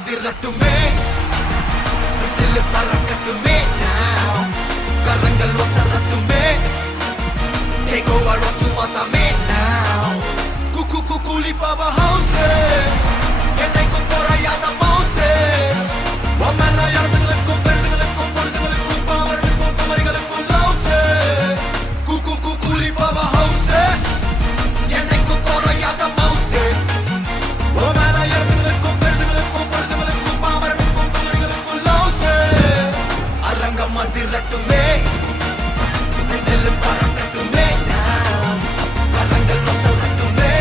அதிரட்டுமே whistle பறக்கட்டுமே now கரங்கள் ஒசரட்டுமே take over rock to watame now kuku kuli power house என்னைக்கும் குறையாத மவுசே ஒம்மல யாருங்களுக்கும் பெருசுங்களுக்கும் பொருசுங்களுக்கும் பாவர்களுக்கும் குமரிகளுக்கும் லவுசே குக்கு Quli power house என்னைக்கும் குறையாத மவுசே ஒம்மல யாருங்களுக்கும் பெருசுங்களுக்கும் பொருசுங்களுக்கும் பாவர்களுக்கும் குமரிகளுக்கும் லவுசே அரங்கம் அதிரட்டுமே விசில் பறக்கட்டுமே now கரங்கள் ஒசரட்டுமே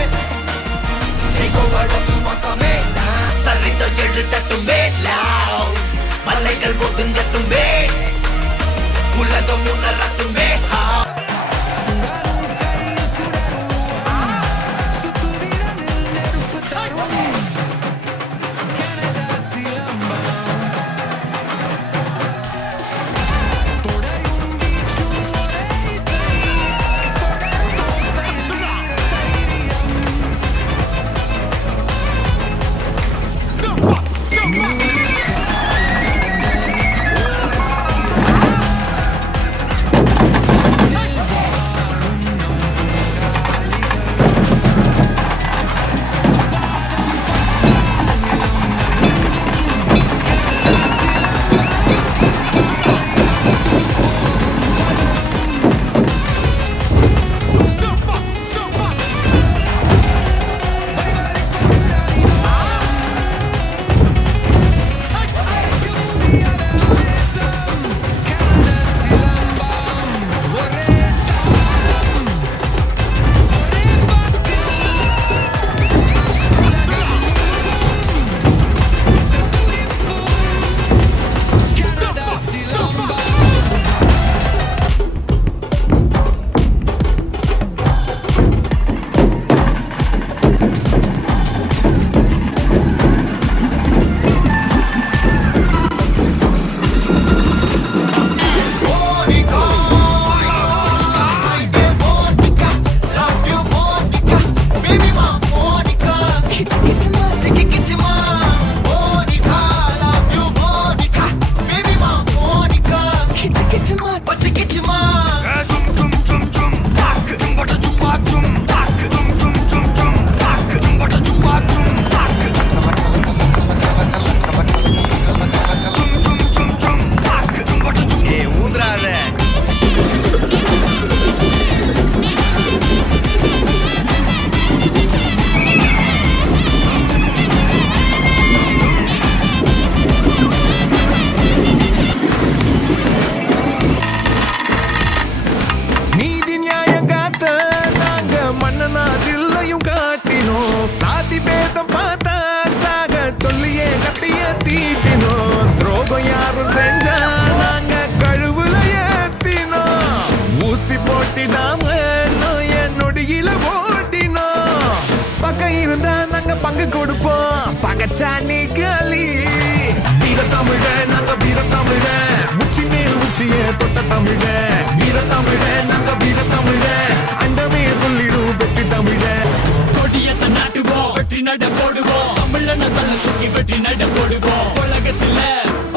take over rock to watame Charitha எழுதட்டுமே loud மலைகள் ஒதுங்கட்டுமே உலகம் உணரட்டுமே பங்கு கொடுப்போம் பகச்சானி களி வீர தமிழ நாங்க வீர தமிழ உச்சி மேல் உச்சிய தொட்ட தமிழ வீர தமிழ நாங்க வீர தமிழ அண்டமே சொல்லிடும் வெற்றி தமிழ கொடியத்தை நாட்டுவோம் வெற்றி நட போடுவோம் தமிழன தலை தூக்கி வெற்றி நட போடுவோம் உலகத்துல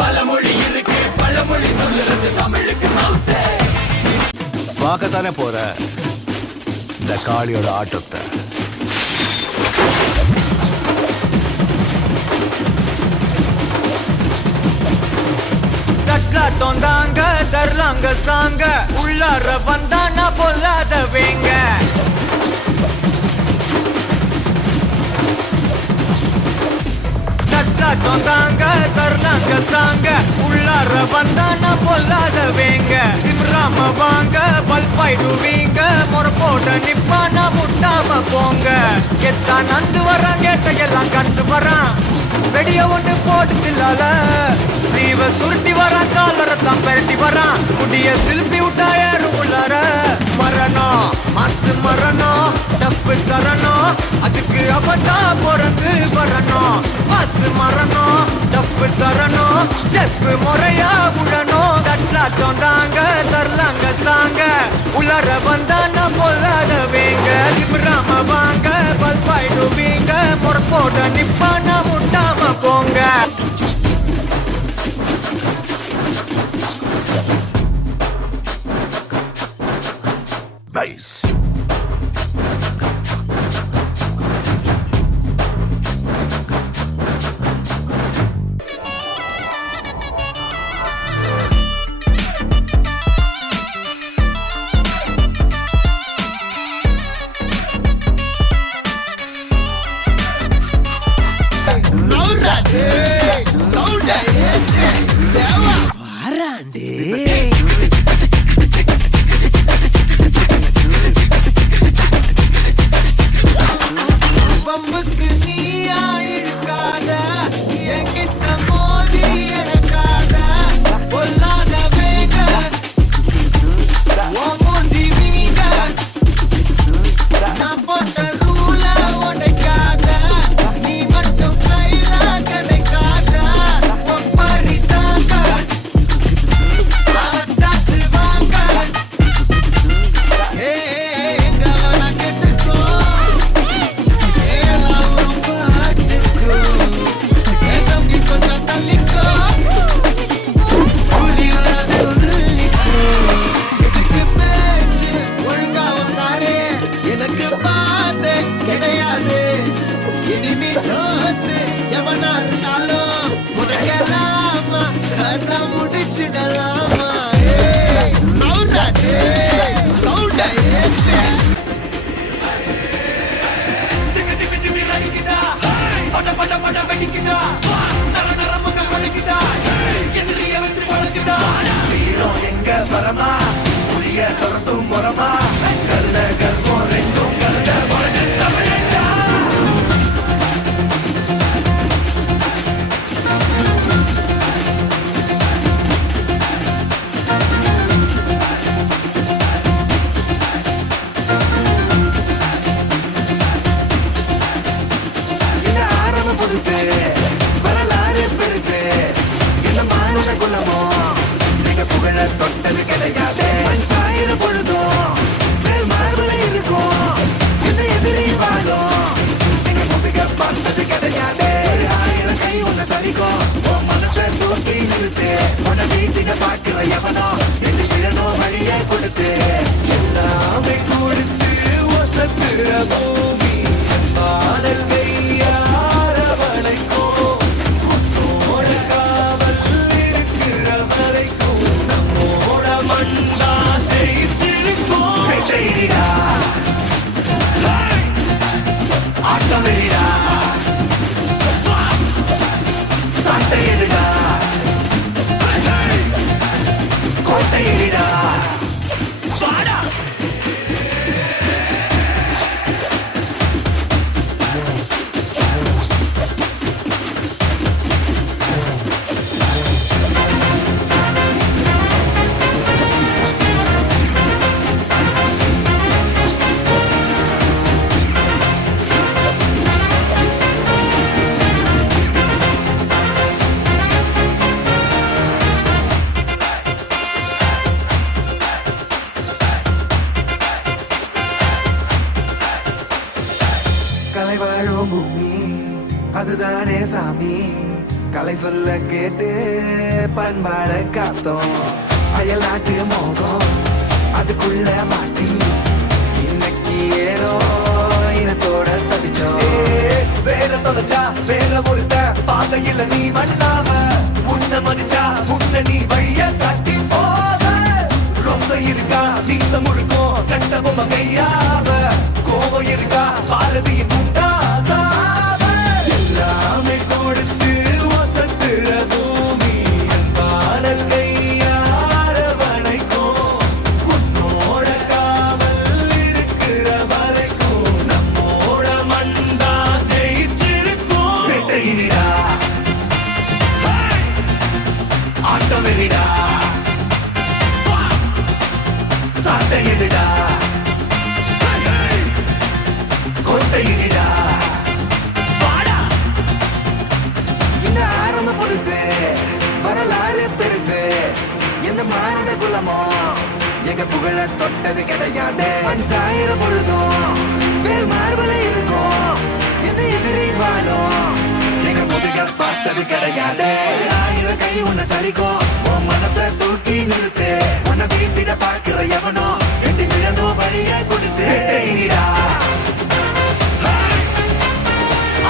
பல மொழி இருக்கு பழமொழி சொல்லுறது தமிழுக்கு மவுசே பார்க்கத்தானே போற இந்த காளியோட ஆட்டத்தை தட்லாட்டம் தாங்க தரலாங்க சாங்க உள்ளார வந்தானா பொல்லாத வேங்க தட்லாட்டம் தாங்க தரலாங்க சாங்க உள்ளார வந்தானா பொல்லாத வேங்க திம்ராம வாங்க பல்பாயிடுவீங்க முறப்போட நிப்பானா முட்டாம போங்க எத்தான் நந்து வரான் கேட்டையெல்லாம் கண்டு வரான் வெடிய ஒண்ணு போட்டுலால ஸ்லீவ சுருட்டி வரான் காலரத்தான் பெரட்டி வரான் முடிய சில்பி விட்டா ஏறும் உள்ளார மரணம் மாசு மரணம் டப்பு தரணும் அதுக்கு அவதா பிறந்து வரணும் மாசு மரணம் டப்பு தரணும் ஸ்டெப் முறையா விடணும் தட்லாட்டம் தாங்க தரலாங்க சாங்க உள்ளார வந்தானா பொல்லாத வேங்க திமிராம வாங்க பல்பாயிடுவீங்க முறப்போட நிப்பானா முட்டாம போங்க தாண்டி பம்புக்கு நீயா இழுக்காத என்கிட்ட மோதி எனக்காத பொல்லாத வேக உன் மூஞ்சி வீங்க நான் போட்ட ரூல உடைக்காத நீ மட்டும் கையில கிடைக்காத உன் பரிசாக அரைச்சாச்சு வாங்க எங்க வேணா கெட்டுக்கோ எனக்கு பாசே கிடையாது இனிமே தோஸ்து எவனா இருந்தாலும் உனக்கலாமா சதா முடிச்சிடலாமா நவுடாடே சவுண்டா ஏத்து எங்க வரமா புரிய துரத்தும் முறமா கருட கர்வம் ரெண்டும் கருட வழக்கு தமிழண்டா என்ன ஆரம்பம் புதுசு வரலாறு பெருசு என்ன மானுட குலமோ எங்க புகழ தொட்டது கிடையாது மண் சாயிர பொழுதும் மேல் மார்புல இருக்கும் எந்த எதிரி வாழும் எங்க முதுக பார்த்தது கிடையாது 1000 கை உன்னை சரிக்கும் உன் மனசை தூக்கி நிறுத்து உன்னை வீசிட பார்க்கிற எவனோ ரெண்டு கிழனோ வழியை கொடுத்து எல்லாமே கொடுத்து வசத்துற பூமி பாடல் கையார வளைக்கும் உன்னோட காவல் இருக்கிற வரைக்கும் நம்மோட மண்ணா ஜெயிச்சிருக்கும் வெற்றிடா ஆட்டம் வெளிடா சட்டையிடா கோட்டையிடா வாடா கலை வாழும் பூமி அதுதானே சாமி கலை சொல்ல கேட்டு பண்பாட காத்தோம் அயல் நாட்டு மோகம் அதுக்குள்ள மாட்டி இன்னைக்கு ஏனோ இனத்தோட தவிச்சோம் வேற தொலைச்சா வேற ஒருத்த பாதையில நீ மண்ணாம உன்னை மதிச்சா உன்னை நீ வழிய காட்டி போவ ரோசை இருக்கா நீசம் முழுக்கும் கட்ட பொம்மை கையாவ கோவம் இருக்கா பாரதியின் முண்டாசாவ எல்லாமே கொடுத்து வசத்துற பூமி அன்பான கையார வளைக்கும் உன்னோட காவல் இருக்கிற வரைக்கும் நம்மோட மண்டா ஜெயிச்சிருக்கும் வெட்டையிடா ஆட்டம் வெளிடா சாட்டையிடா கோட்டையிடா வாடா இந்த ஆரம்ப புதுசு வரலாறு பெருசு எந்த மானுட குலமோ எங்க புகழ தொட்டது கிடையாது மண் சாயிர பொழுதும் மேல் மார்புல இருக்கும் எந்த எதிரி வாழும் எங்க முதுக பார்த்தது கிடையாது 1000 கை உன்னை சரிக்கும் உன் மனசை தூக்கி நிறுத்து உன்னை வீசிட பார்க்கிற எவனோ ரெண்டு விழனோ வழியை கொடுத்து வெட்டையிடா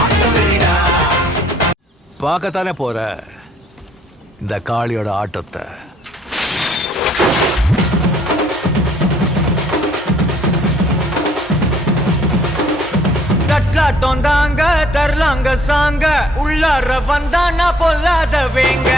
ஆட்டம் வெளிடா பார்க்கத்தானே போற இந்த காளியோட ஆட்டத்தை. தட்லாட்டம் தாங்க தரலாங்க சாங்க உள்ளார வந்தானா பொல்லாத வேங்க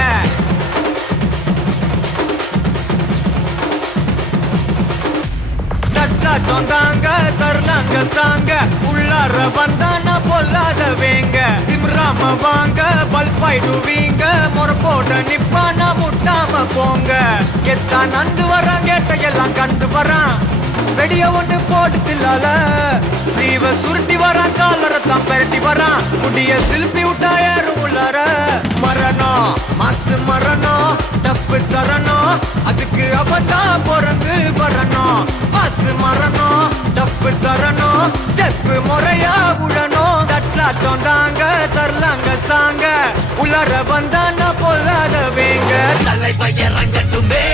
தட்லாட்டம் தாங்க தரலாங்க சாங்க உள்ளார வந்தானா பொல்லாத வேங்க திம்ராம வாங்க பல்பாயிடுவீங்க முறப்போட நிப்பானா முட்டாம போங்க கெத்தா நந்து வரான் கேட்ட எல்லாம் கண்டு வரான் வெடிய ஒண்ணு போட்டு தில்லால ஸ்லீவ சுருட்டி வரான் காலரத்தான் பெரட்டி வரான் முடிய சில்பி விட்டா ஏறும் உள்ளார மரணம் மாசு மரணம் டப்பு தரணும் அதுக்கு அவதான் பிறந்து வரணும் மாசு மரணம் டப்பு தரணும் ஸ்டெப் முறையா விடணும் தட்லாட்டம் தாங்க தரலாங்க சாங்க உள்ளார வந்தானா பொல்லாத வேங்க தலை பையறங்கட்டுமே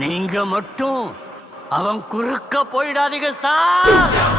நீங்க மட்டும் அவன் குறுக்க போயிடாதீங்க சார்.